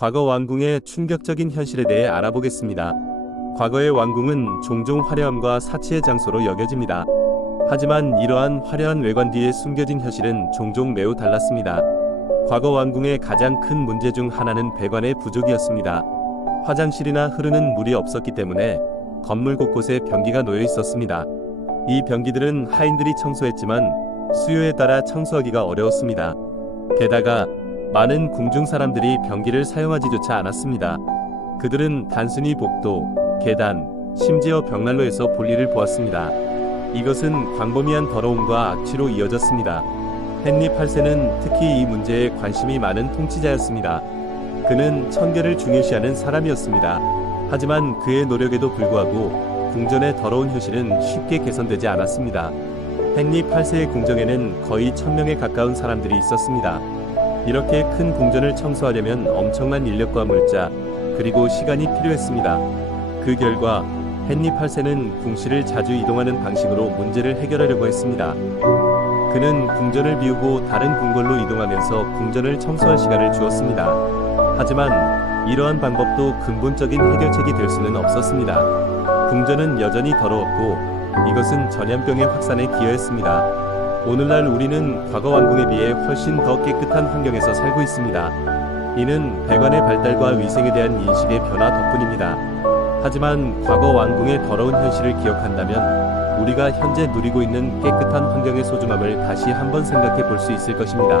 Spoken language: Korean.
과거 왕궁의 충격적인 현실에 대해 알아보겠습니다. 과거의 왕궁은 종종 화려함과 사치의 장소로 여겨집니다. 하지만 이러한 화려한 외관 뒤에 숨겨진 현실은 종종 매우 달랐습니다. 과거 왕궁의 가장 큰 문제 중 하나는 배관의 부족이었습니다. 화장실이나 흐르는 물이 없었기 때문에 건물 곳곳에 변기가 놓여 있었습니다. 이 변기들은 하인들이 청소했지만 수요에 따라 청소하기가 어려웠습니다. 게다가 많은 궁중 사람들이 변기를 사용하지조차 않았습니다. 그들은 단순히 복도, 계단, 심지어 벽난로에서 볼일을 보았습니다. 이것은 광범위한 더러움과 악취로 이어졌습니다. 헨리 8세는 특히 이 문제에 관심이 많은 통치자였습니다. 그는 청결을 중요시하는 사람이었습니다. 하지만 그의 노력에도 불구하고 궁전의 더러운 현실은 쉽게 개선되지 않았습니다. 헨리 8세의 궁정에는 거의 1000명에 가까운 사람들이 있었습니다. 이렇게 큰 궁전을 청소하려면 엄청난 인력과 물자, 그리고 시간이 필요했습니다. 그 결과 헨리 8세는 궁실을 자주 이동하는 방식으로 문제를 해결하려고 했습니다. 그는 궁전을 비우고 다른 궁궐로 이동하면서 궁전을 청소할 시간을 주었습니다. 하지만 이러한 방법도 근본적인 해결책이 될 수는 없었습니다. 궁전은 여전히 더러웠고 이것은 전염병의 확산에 기여했습니다. 오늘날 우리는 과거 왕궁에 비해 훨씬 더 깨끗한 환경에서 살고 있습니다. 이는 배관의 발달과 위생에 대한 인식의 변화 덕분입니다. 하지만 과거 왕궁의 더러운 현실을 기억한다면 우리가 현재 누리고 있는 깨끗한 환경의 소중함을 다시 한번 생각해 볼 수 있을 것입니다.